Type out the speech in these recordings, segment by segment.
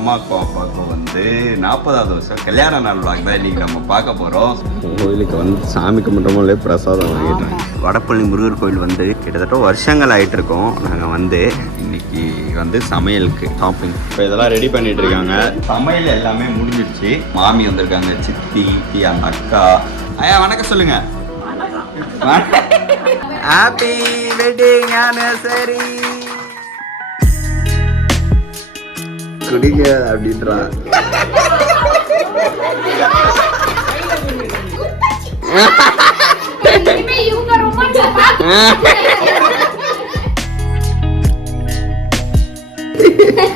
அம்மாக்கும் அப்பாவுக்கும் வந்து 40வது வருஷம் கல்யாண நாள் vlog தான் இன்னைக்கு நம்ம பார்க்க போகிறோம். கோயிலுக்கு வந்து சாமி கும்பிட்றோமோ பிரசாதம் வாங்கிட்டோம். வடப்பள்ளி முருகர் கோயில் வந்து கிட்டத்தட்ட வருஷங்கள் ஆகிட்டு இருக்கோம். நாங்கள் வந்து இன்னைக்கு வந்து சமையலுக்கு ஷாப்பிங் இப்போ இதெல்லாம் ரெடி பண்ணிட்டு இருக்காங்க. சமையல் எல்லாமே முடிஞ்சிருச்சு. மாமி வந்திருக்காங்க, சித்தி, அந்த அக்கா. ஐயா வணக்கம் சொல்லுங்க. Happy wedding anniversary. குடிங்க அப்படின்றா.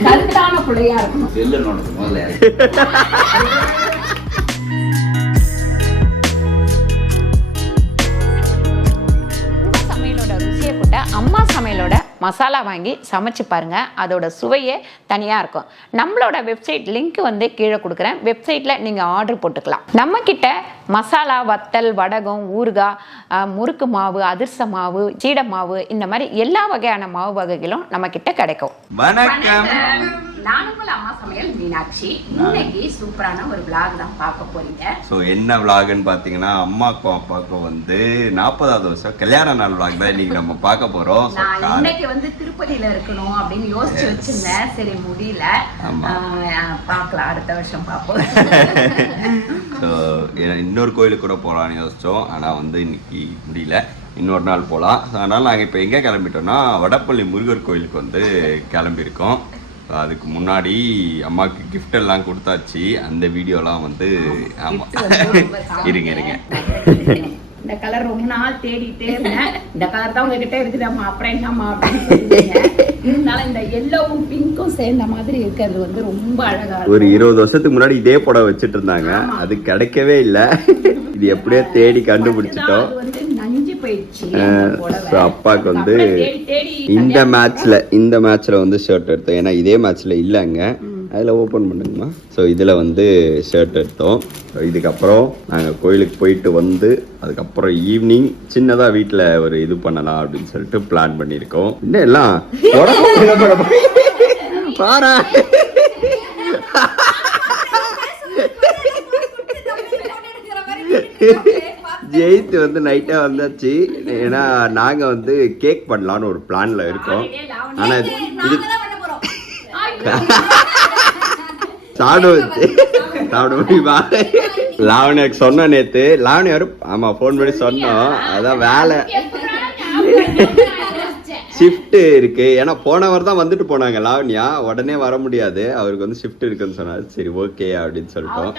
கருத்தான புள்ளையா இருக்கணும். அம்மா சமையலோட மசாலா வாங்கி சமைச்சு பாருங்க, அதோட சுவையே தனியாக இருக்கும். நம்மளோட வெப்சைட் லிங்க் வந்து கீழே கொடுக்குறேன். வெப்சைட்டில் நீங்கள் ஆர்டர் போட்டுக்கலாம். நம்ம கிட்ட மசாலா, வத்தல், வடகம், ஊறுகாய், முறுக்கு மாவு, அதிர்ச மாவு, சீடை மாவு, இந்த மாதிரி எல்லா வகையான மாவு வகைகளும் நம்ம கிட்ட கிடைக்கும். வணக்கம், நான் உங்கள் அம்மா சமையல் மீனாட்சி. இன்னைக்கு சூப்பரான ஒரு விளாக் தான் பார்க்க போறீங்க. ஸோ என்ன விளாக்னு பார்த்தீங்கன்னா அம்மாக்கும் அப்பாவுக்கும் வந்து 40வது வருஷம் கல்யாண நாள் விளாக் தான் இன்னைக்கு நம்ம பார்க்க போறோம். நான் இன்னைக்கு வந்து திருப்பதியில இருக்கணும் அப்படின்னு யோசிச்சு வச்சிருந்தேன். சரி முடியல, பார்க்கலாம், அடுத்த வருஷம் பார்ப்போம். ஸோ இன்னொரு கோயிலுக்கு கூட போகலான்னு யோசிச்சோம். ஆனால் வந்து இன்னைக்கு முடியல, இன்னொரு நாள் போகலாம். அதனால் நாங்கள் இப்போ எங்கே கிளம்பிட்டோம்னா வடப்பள்ளி முருகர் கோயிலுக்கு வந்து கிளம்பியிருக்கோம். அதுக்கு முன்னாடி அம்மாவுக்கு கிஃப்ட் எல்லாம் கொடுத்தாச்சு. அந்த வீடியோலாம் வந்து ஆமாம் இருங்க இந்த கலர் ரொம்ப நாள் தேடிட்டே இருந்தேன். இந்த கலர் தான் உங்ககிட்ட இருக்குதாம்மா, அப்புறம் என்னம்மா அப்படின்னு இருந்தாலும் இந்த எல்லோவும் பிங்க்கும் சேர்ந்த மாதிரி இருக்கிறது வந்து ரொம்ப அழகா. ஒரு 20 வருஷத்துக்கு முன்னாடி இதே புடவை வச்சுட்டு இருந்தாங்க, அது கிடைக்கவே இல்லை. இது எப்படியோ தேடி கண்டுபிடிச்சிட்டோம். அப்பாவுக்கு வந்து இந்த மேட்ச்ல வந்து ஷர்ட் எடுத்தோம். ஏன்னா இதே மேட்ச்ல இல்லைங்க, அதில் ஓப்பன் பண்ணுங்கம்மா. ஸோ இதில் வந்து ஷர்ட் எடுத்தோம். இதுக்கப்புறம் நாங்கள் கோயிலுக்கு போயிட்டு வந்து அதுக்கப்புறம் ஈவினிங் சின்னதாக வீட்டில் ஒரு இது பண்ணலாம் அப்படின்னு சொல்லிட்டு பிளான் பண்ணியிருக்கோம். இன்னும் எல்லாம் பாரா ஜெயித்து வந்து நைட்டா வந்தாச்சு. ஏன்னா நாங்க வந்து கேக் பண்ணலான்னு ஒரு பிளான்ல இருக்கோம். ஆனா இது சாப்பிட முடியுமா? லாவணியாக்கு சொன்னோம் நேத்து. லாவணி யாரும் ஆமா போன் பண்ணி சொன்னோம். அதான் வேலை ஷிஃப்ட் இருக்கு. ஏன்னா போனவர் தான் வந்துட்டு போனாங்க லாவண்யா, உடனே வர முடியாது, அவருக்கு வந்து ஷிஃப்ட் இருக்குன்னு சொன்னாரு. சரி ஓகே அப்படின்னு சொல்லிட்டோம்.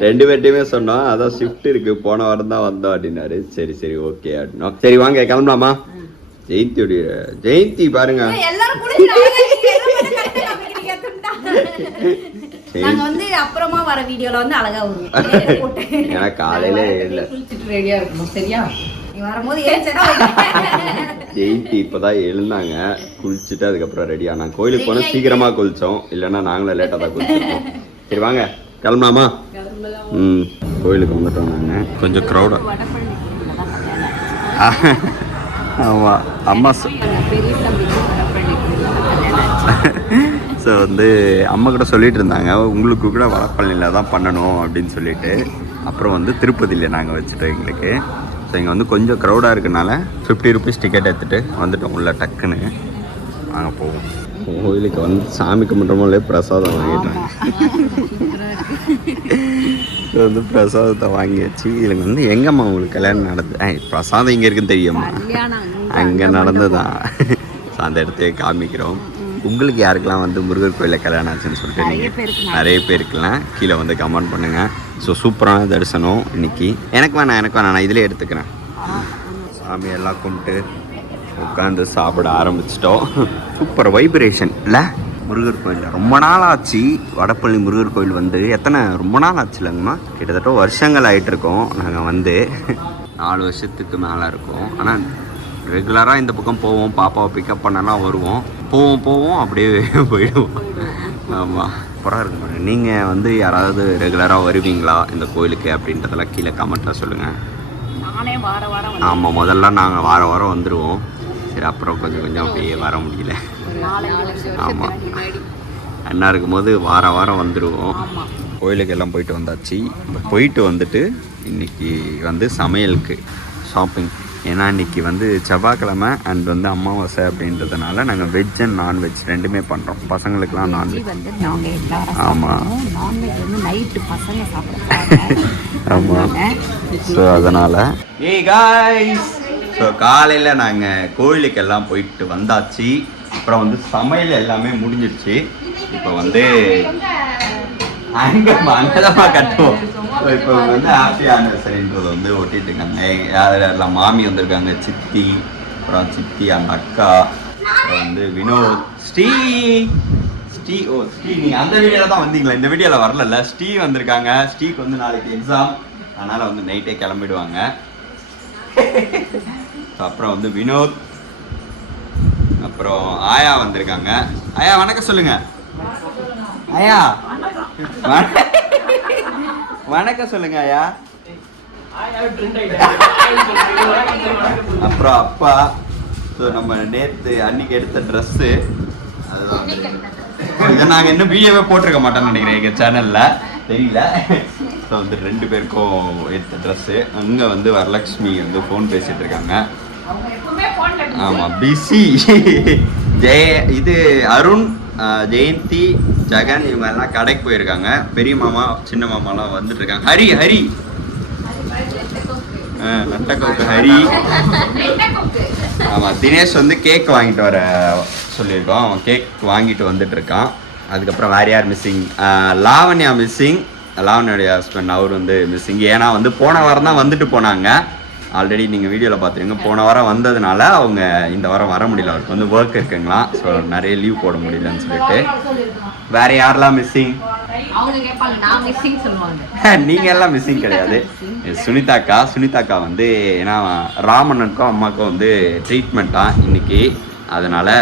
2 பேர்ட்டையுமே சொன்னோம், அதான் ஷிஃப்ட் இருக்கு, போன வாரம் தான் வந்தோம் அப்படின்னாரு. சரி சரி ஓகே அப்படின்னோம். சரி வாங்க கிளம்பலாமா? ஜெயந்தி பாருங்க, அப்புறமா வர வீடியோல வந்து அழகா வரும். ஏன்னா காலையில ரெடியா இருக்கணும், சரியா? வரும்போது ஜெயந்தி இப்பதான் எழுந்தாங்க, குளிச்சுட்டு அதுக்கப்புறம் ரெடி ஆனாங்க. கோயிலுக்கு போனா சீக்கிரமா குளிச்சோம், இல்லைன்னா நாங்களும் லேட்டா தான் குளிச்சிருக்கோம். சரி வாங்க கிளம்பலாமா? கோயிலுக்கு வந்துட்டோம். நாங்க கொஞ்சம் க்ரௌடா. ஆமா அம்மா ஸோ வந்து அம்மா கூட சொல்லிட்டு இருந்தாங்க, உங்களுக்கு கூட வடப்பள்ளியில் தான் பண்ணணும் அப்படின்னு சொல்லிட்டு. அப்புறம் வந்து திருப்பதியில் நாங்கள் வச்சுட்டோம் எங்களுக்கு. ஸோ இங்கே வந்து கொஞ்சம் க்ரௌடாக இருக்கனால 50 ருபீஸ் டிக்கெட் எடுத்துகிட்டு வந்துட்டோம் உள்ள டக்குன்னு. நாங்கள் போவோம். கோயிலுக்கு வந்து சாமி கும்பிட்றோமோ பிரசாதம் வாங்கிட்டோம். இது வந்து பிரசாதத்தை வாங்கியாச்சு. இதில் வந்து எங்கம்மா உங்களுக்கு கல்யாணம் நடந்தது? பிரசாதம் இங்கே இருக்குன்னு தெரியுமா? அங்கே நடந்ததான். ஸோ அந்த இடத்தையே காமிக்கிறோம். உங்களுக்கு யாருக்கெல்லாம் வந்து முருகர் கோயிலில் கல்யாணம் ஆச்சுன்னு சொல்லிட்டு நீங்கள் நிறைய பேருக்குலாம் கீழே வந்து கமெண்ட் பண்ணுங்கள். ஸோ சூப்பரான தரிசனம் இன்னைக்கு. எனக்கு வேணாம் நான் இதிலே எடுத்துக்கிறேன். சாமியெல்லாம் கும்பிட்டு உட்காந்து சாப்பிட ஆரம்பிச்சிட்டோம். சூப்பர் வைப்ரேஷன் இல்லை? முருகர் கோயில் ரொம்ப நாள் ஆச்சு. வடப்பள்ளி முருகர் கோயில் வந்து ரொம்ப நாள் ஆச்சு இல்லைங்கம்மா? கிட்டத்தட்ட வருஷங்கள் ஆகிட்டு இருக்கோம். நாங்கள் வந்து 4 வருஷத்துக்கு மேலே இருக்கும். ஆனால் ரெகுலராக இந்த பக்கம் போவோம், பாப்பாவை பிக்கப் பண்ணலாம் வருவோம், போவோம் அப்படியே போயிடுவோம். ஆமாம் சூப்பராக இருக்கும். நீங்கள் வந்து யாராவது ரெகுலராக வருவீங்களா இந்த கோயிலுக்கு அப்படின்றதெல்லாம் கீழே கமெண்ட்டில் சொல்லுங்கள். ஆமாம் முதல்ல நாங்கள் வாரம் வந்துடுவோம். சரி அப்புறம் கொஞ்சம் அப்படியே வர முடியல. ஆமாம் அண்ணா இருக்கும்போது வாரம் வந்துடுவோம். கோயிலுக்கு எல்லாம் போயிட்டு வந்தாச்சு. இப்போ போயிட்டு வந்துட்டு இன்றைக்கி வந்து சமையலுக்கு ஷாப்பிங். ஏன்னா இன்றைக்கி வந்து செவ்வாய்க்கிழமை அண்ட் வந்து அமாவாசை அப்படின்றதுனால நாங்கள் வெஜ் அண்ட் நான்வெஜ் ரெண்டுமே பண்ணுறோம். பசங்களுக்கெலாம் நான்வெஜ் வந்து நாங்கள் எல்லாரும் ஆமாம் நான்வெஜ் வந்து நைட்டு பசங்க சாப்பிடுறாங்க. ஆமாம். ஸோ அதனால் காய்ஸ், ஸோ காலையில் நாங்கள் கோயிலுக்கெல்லாம் போயிட்டு வந்தாச்சு. அப்புறம் வந்து சமையல் எல்லாமே முடிஞ்சிடுச்சு. இப்போ வந்து அங்கேதான்மா கட்டுவோம். இப்போ வந்து ஹாப்பி ஆனிவர்சரின்றது வந்து ஒட்டிட்டு இருக்காங்க. யாரெல்லாம் மாமி வந்திருக்காங்க, சித்தி, அப்புறம் சித்தி அந்த அக்கா, அப்புறம் வந்து வினோத், ஸ்ரீ. நீங்கள் அந்த வீடியோவில் தான் வந்தீங்களா? இந்த வீடியோவில் வரல. ஸ்ரீ வந்திருக்காங்க. ஸ்ரீக்கு வந்து நாளைக்கு எக்ஸாம், அதனால் வந்து நைட்டே கிளம்பிடுவாங்க. அப்புறம் வந்து வினோத், அப்புறம் ஆயா வந்திருக்காங்க. ஆயா வணக்கம் சொல்லுங்க. ஆயா வணக்கம் சொல்லுங்க ஆயா. அப்புறம் அப்பா. ஸோ நம்ம நேற்று அன்னைக்கு எடுத்த ட்ரெஸ்ஸு அதுதான் இதை நாங்கள் இன்னும் வீடியோவே போட்டிருக்க மாட்டோம்னு நினைக்கிறேன் எங்கள் சேனலில், தெரியல. ஸோ வந்து 2 பேருக்கும் எடுத்த ட்ரெஸ்ஸு. அங்கே வந்து வரலக்ஷ்மி வந்து ஃபோன் பேசிகிட்டு இருக்காங்க. ஆமாம் பிசி. இது அருண், ஜெயந்தி, ஜெகன் இவங்க எல்லாம் கடைக்கு போயிருக்காங்க. பெரிய மாமா சின்ன மாமாலாம் வந்துட்டு இருக்காங்க. ஹரி நட்டக்கோக்கு ஹரி. ஆமாம் தினேஷ் வந்து கேக் வாங்கிட்டு வர சொல்லியிருக்கோம். அவன் கேக் வாங்கிட்டு வந்துட்டு இருக்கான். அதுக்கப்புறம் வேறு யார் மிஸ்ஸிங்? லாவண்யா மிஸ்ஸிங். லாவண்யோடைய ஹஸ்பண்ட் அவர் வந்து மிஸ்ஸிங். ஏன்னா வந்து போன வாரம் தான் வந்துட்டு போனாங்க. ஆல்ரெடி நீங்கள் வீடியோவில் பார்த்துருங்க. போன வாரம் வந்ததுனால அவங்க இந்த வாரம் வர முடியல. அவருக்கு வந்து ஒர்க் இருக்குங்களா. ஸோ நிறைய லீவ் போட முடியலன்னு சொல்லிட்டு. வேறு யாரெல்லாம் மிஸ்ஸிங்? நீங்கள் எல்லாம் மிஸ்ஸிங் கிடையாது. சுனிதாக்கா வந்து ஏன்னா ராமண்ணனுக்கும் அம்மாவுக்கும் வந்து ட்ரீட்மெண்ட்டாக இன்னைக்கு. அதனால்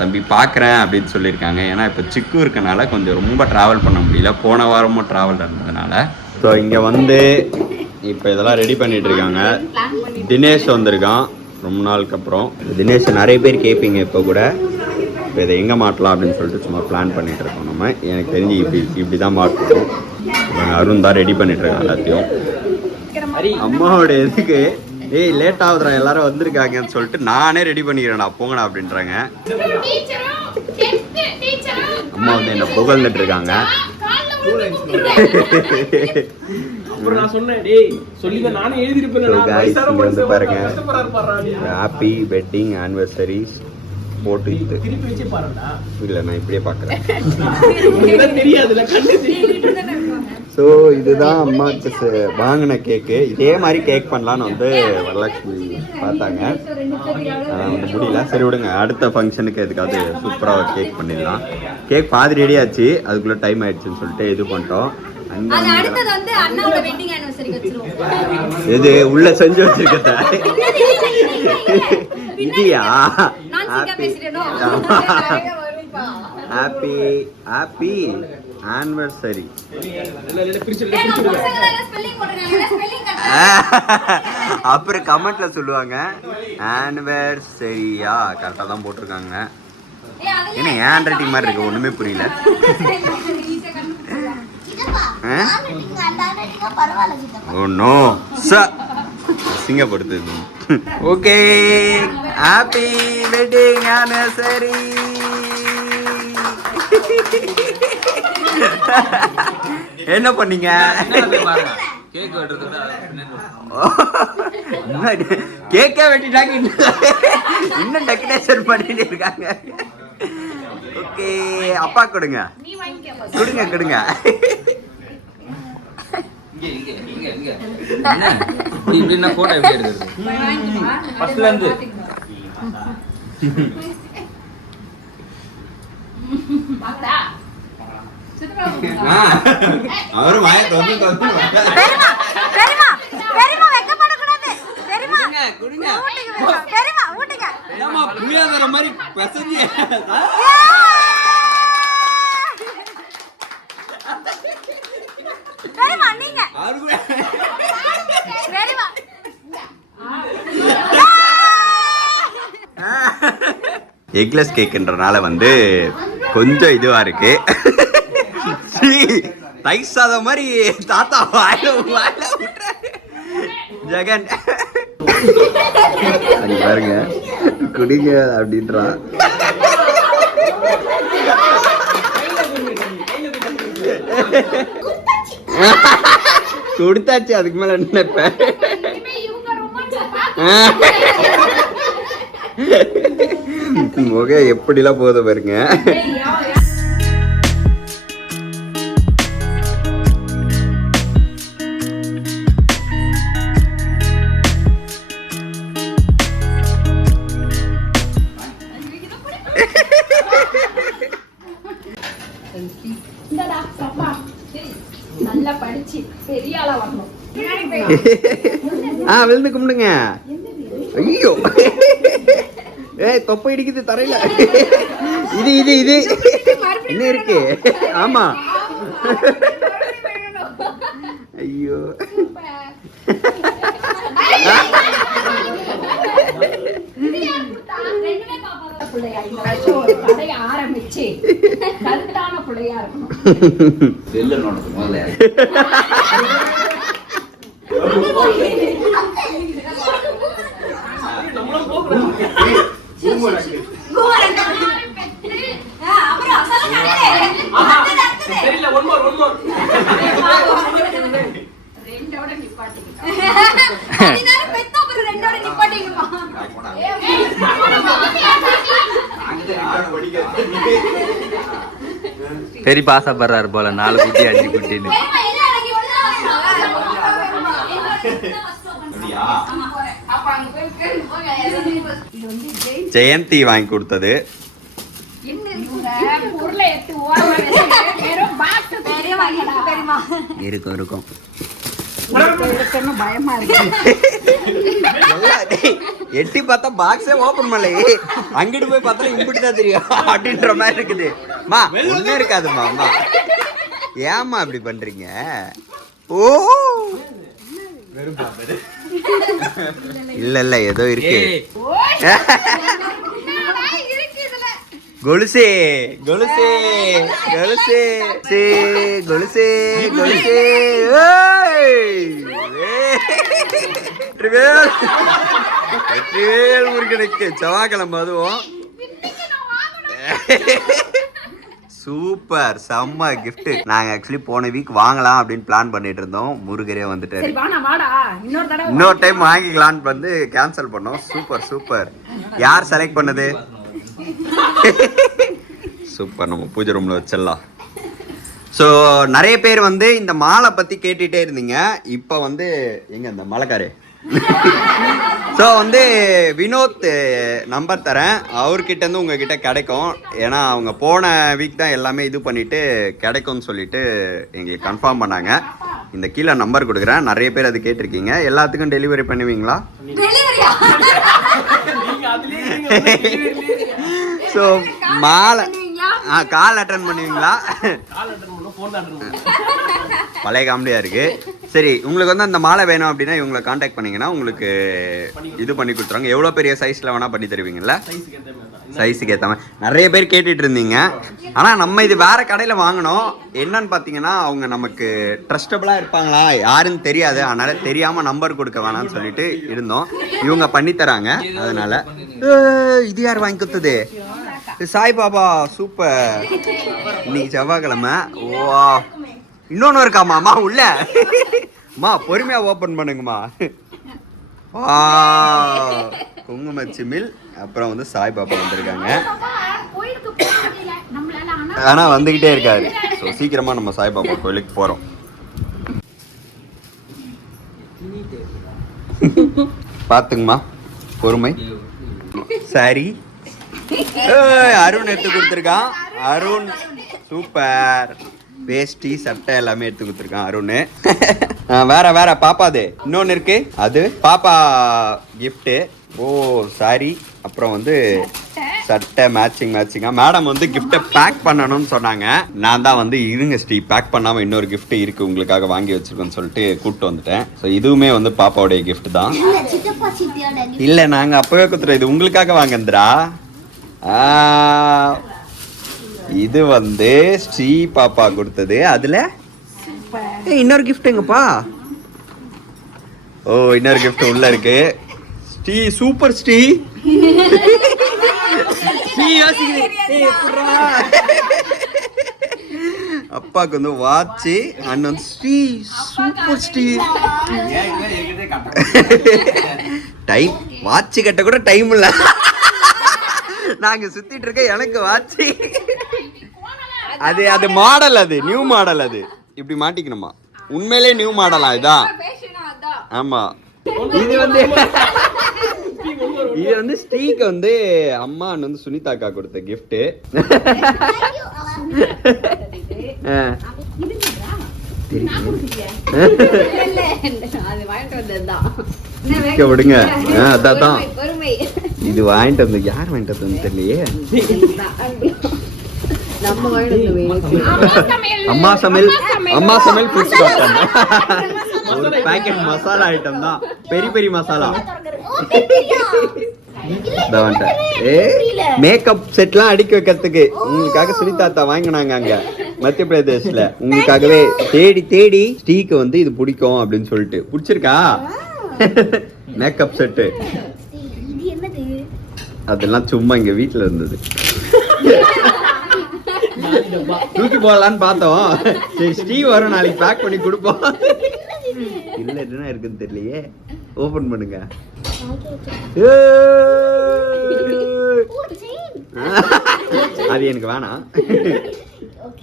தம்பி பார்க்குறேன் அப்படின்னு சொல்லியிருக்காங்க. ஏன்னா இப்போ சிக்கு இருக்கனால கொஞ்சம் ரொம்ப ட்ராவல் பண்ண முடியல. போன வாரமும் ட்ராவல் இருந்ததுனால. ஸோ இங்கே வந்து இப்போ இதெல்லாம் ரெடி பண்ணிட்டு இருக்காங்க. தினேஷ் வந்திருக்கான் ரொம்ப நாளுக்கு அப்புறம். தினேஷ் நிறைய பேர் கேட்பீங்க இப்போ கூட. இப்போ இதை எங்கே மாட்டலாம் அப்படின்னு சொல்லிட்டு சும்மா பிளான் பண்ணிட்டு இருக்கோம் நம்ம. எனக்கு தெரிஞ்சு இப்படி தான் மாட்டணும். அருண் தான் ரெடி பண்ணிட்டு இருக்காங்க எல்லாத்தையும். அம்மாவோட இதுக்கு லேட் ஆகுதுடா எல்லாரும் வந்திருக்காங்கன்னு சொல்லிட்டு நானே ரெடி பண்ணிக்கிறேன்டா போங்கடா அப்படின்றாங்க. அம்மா வந்து என்ன புகழ்ந்துட்டு இருக்காங்க. பாருங்க ஹாப்பி வெட்டிங் ஆனிவர்சரிஸ் போட்டு இல்லை நான் இப்படியே பார்க்குறேன். ஸோ இதுதான் அம்மாவுக்கு வாங்கின கேக்கு. இதே மாதிரி கேக் பண்ணலான்னு வந்து வரலட்சுமி பார்த்தாங்க. வந்து முடியல. சரி விடுங்க, அடுத்த ஃபங்க்ஷனுக்கு எதுக்காவது சூப்பராக கேக் பண்ணிடலாம். கேக் பாதி ரெடி ஆச்சு, அதுக்குள்ளே டைம் ஆயிடுச்சுன்னு சொல்லிட்டு இது பண்ணிட்டோம். எது உள்ள செஞ்சு வச்சிருக்க இதியா? Happy happy anniversary. அப்புறம் கமெண்ட்ல சொல்லுவாங்க ஆனிவர்சரியா கரெக்டாக தான் போட்டிருக்காங்க. ஏன்னா என் ஹேண்ட் ரைட்டிங் மாதிரி இருக்கு, ஒண்ணுமே புரியல. சிங்கப்படுத்து. Okay happy wedding anniversary. என்ன பண்ணீங்க? கேக்கே வெட்டிட்டாங்க, இன்னும் டெக்கரேஷன் பண்ணிட்டு இருக்காங்க. ஓகே அப்பா கொடுங்க கொடுங்க கொடுங்க. அவரு வாயை தொந்து தொந்து புளியாதர மாதிரி பசங்க. எக்லெஸ் கேக்குன்றனால வந்து கொஞ்சம் இதுவா இருக்கு. ரைஸ் சாதம் மாதிரி தாத்தா வாயில விட்டுறாரு. ஜெகன் அது பாருங்க குடிங்க அப்படின்றான். கொடுத்தாச்சு, அதுக்கு மேல என்ன இப்ப? முக எப்படிலாம் போகுது பாருங்க. நல்லா படிச்சு பெரிய ஆளா வரணும். விழுந்து கும்பிடுங்க. ஐயோ தொப்பை இடிக்குது தரையில. இது இது இது என்ன இருக்கு? ஆமா ஐயோ ஆரம்பிச்சு கருத்தான பிள்ளையா இருக்கணும். பெரிய பாசப்படுறாரு போல, 4 குட்டி 5 குட்டின்னு. ஜெயந்தி வாங்கி கொடுத்தது. இருக்கும் இருக்கும் பயமா இருக்கு. எட்டி பார்த்தா பாக்ஸே ஓபன் பண்ணல, அங்கிட்டு போய் பார்த்தா இம்பிட்டு தெரியும் அப்படின்ற மாதிரி இருக்குது. மா ஒண்ணே இருக்காதுமா. அம்மா ஏமா அப்படி பண்றீங்க? ஓ இல்ல இல்ல ஏதோ இருக்கு. கொலுசே கொலுசே கொலுசே கொலுசே கொலுசே வெற்றிவேல் முருகனுக்கு செவ்வாய்க்கிழமை அதுவும். சூப்பர் செம்ம கிஃப்ட். நாங்க ஆக்சுவலி போன வீக் வாங்கலாம் அப்படின்னு பிளான் பண்ணிட்டு இருந்தோம். முருகரே வந்துட்டாரு. இன்னொரு டைம் வாங்கிக்கலான்னு வந்து கேன்சல் பண்ணோம். Super super. யார் செலக்ட் பண்ணது? சூப்பர். நம்ம பூஜை ரூம்ல வச்சிடலாம். ஸோ நிறைய பேர் வந்து இந்த மாலை பற்றி கேட்டுகிட்டே இருந்தீங்க. இப்போ வந்து எங்க இந்த மலைக்காரு ஸோ வந்து வினோத் நம்பர் தரேன், அவர்கிட்ட இருந்து உங்ககிட்ட கிடைக்கும். ஏன்னா அவங்க போன வீக் தான் எல்லாமே இது பண்ணிட்டு கிடைக்கும்னு சொல்லிட்டு எங்களுக்கு கன்ஃபார்ம் பண்ணாங்க. இந்த கீழே நம்பர் கொடுக்குறேன். நிறைய பேர் அது கேட்டிருக்கீங்க. எல்லாத்துக்கும் டெலிவரி பண்ணுவீங்களா? ஸோ மாலை கால் அட்டன் பண்ணுவீங்களா? பழைய காமெடியா இருக்கு. சரி, உங்களுக்கு வந்து அந்த மாலை வேணும் அப்படின்னா இவங்களை காண்டாக்ட் பண்ணீங்கன்னா உங்களுக்கு இது பண்ணி கொடுத்துருவாங்க. எவ்வளோ பெரிய சைஸ்ல வேணா பண்ணி தருவீங்கல்ல? சைஸுக்கு ஏற்ற மாதிரி நிறைய பேர் கேட்டுட்டு இருந்தீங்க. ஆனால் நம்ம இது வேற கடையில் வாங்கினோம். என்னன்னு பார்த்தீங்கன்னா அவங்க நமக்கு ட்ரஸ்டபுளாக இருப்பாங்களா யாருன்னு தெரியாது, அதனால தெரியாமல் நம்பர் கொடுக்க வேணாம்னு சொல்லிட்டு இருந்தோம். இவங்க பண்ணி தராங்க. அதனால இது யார் வாங்கி கொடுத்தது? சாய்பாபா. சூப்பர். இன்னைக்கு செவ்வாய்க்கிழமை. ஓ இன்னொன்னு இருக்காமா அம்மா உள்ள? அம்மா பொறுமையா ஓபன் பண்ணுங்கம்மா. குங்குமச்சிமில் அப்புறம் வந்து சாய்பாபா வந்திருக்காங்க. ஆனா வந்துகிட்டே இருக்காரு. ஸோ சீக்கிரமா நம்ம சாய்பாபா கோயிலுக்கு போறோம். பாத்துங்கம்மா பொறுமை. சரி அருண் எடுத்து கொடுத்துருக்கான். அருண் சூப்பர். வேஷ்டி சட்டை எல்லாமே எடுத்து கொடுத்துருக்கான் அருண். வேற வேற பாப்பாது இன்னொன்னு இருக்கு, அது பாப்பா கிஃப்ட். ஓ சாரி. அப்புறம் வந்து சட்டை மேட்சிங்கா மேடம் வந்து கிஃப்டை பேக் பண்ணணும்னு சொன்னாங்க. நான் தான் வந்து இருங்க ஸ்ரீ பேக் பண்ணாம இன்னொரு கிஃப்ட் இருக்கு உங்களுக்காக வாங்கி வச்சிருக்கோன்னு சொல்லிட்டு கூப்பிட்டு வந்துட்டேன். ஸோ இதுவுமே வந்து பாப்பாவுடைய கிஃப்ட் தான். இல்ல நாங்க அப்பவே கொடுத்துறோம், இது உங்களுக்காக வாங்கன்றா. இது வந்து ஸ்ரீ பாப்பா கொடுத்தது. அதுல இன்னொரு கிஃப்ட் எங்கப்பா? ஓ, இன்னொரு கிஃப்ட் உள்ள இருக்கு. ஸ்ரீ சூப்பர் ஸ்ரீ. அப்பாக்கு வந்து வாட்ச் அண்ட் வந்து Sri super Sri. Time watch கட்ட கூட டைம் இல்ல. நாங்க சுத்திட்டு இருக்க எனக்கு வாட்ச். அது மாடல், அது நியூ மாடல். அது இப்படி மாட்டிக்கணுமா? உண்மையிலே நியூ மாடலா இதான்? ஆமா. இது வந்து ஸ்ரீக்கு வந்து அம்மா வந்து சுனிதாக்கா கொடுத்த கிஃப்ட். விடுங்க. அதான் இது வாங்கிட்டு வந்து யார் வாங்கிட்டு வந்து தெரியலையே. அம்மா சமையல் ஃபுட் ஸ்டாப். ஒரு பாக்கெட் மசாலா ஐட்டம் தான், பெரிய மசாலா. மேக்கப் செட்லாம் அடிக்க வைக்கிறதுக்கு உங்களுக்காக சுனிதாத்தா வாங்கினாங்க அங்க மத்திய பிரதேஷ்ல. உங்களுக்காகவே தேடி ஸ்ரீக்கு வந்து இது பிடிக்கும் அப்படின்னு சொல்லிட்டு. பிடிச்சிருக்கா மேக்கப் செட்டு? அதெல்லாம் சும்மா இங்க வீட்டுல இருந்தது, தூக்கி போடலான்னு பார்த்தோம். சரி ஸ்ரீ வரும் நாளைக்கு பேக் பண்ணி கொடுப்போம். இல்ல என்ன இருக்குன்னு தெரியலையே. ஓபன் பண்ணுங்க. அது எனக்கு வேணாம்.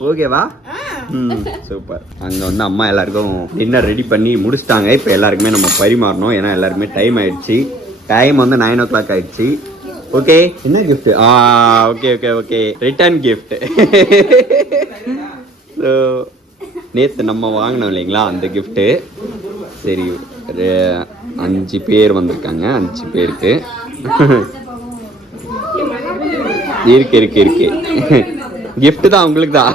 ஓகேவா? சூப்பர். அங்க வந்து அம்மா எல்லாருக்கும் டின்னர் ரெடி பண்ணி முடிச்சிட்டாங்க. இப்ப எல்லாருக்குமே நம்ம பரிமாறணும், ஏன்னா எல்லாருக்குமே டைம் ஆயிடுச்சு. டைம் வந்து 9 o'clock ஆயிடுச்சு. ஓகே, என்ன gift? Okay return gift. So நேற்று நம்ம வாங்கினோம் இல்லைங்களா அந்த கிஃப்ட்டு. சரி, 5 பேர் வந்திருக்காங்க. 5 பேருக்கு இருக்கு கிஃப்ட் தான், உங்களுக்கு தான்.